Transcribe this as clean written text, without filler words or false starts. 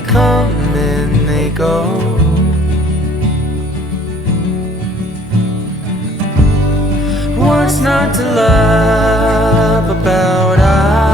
they come and they go. What's not to love about us?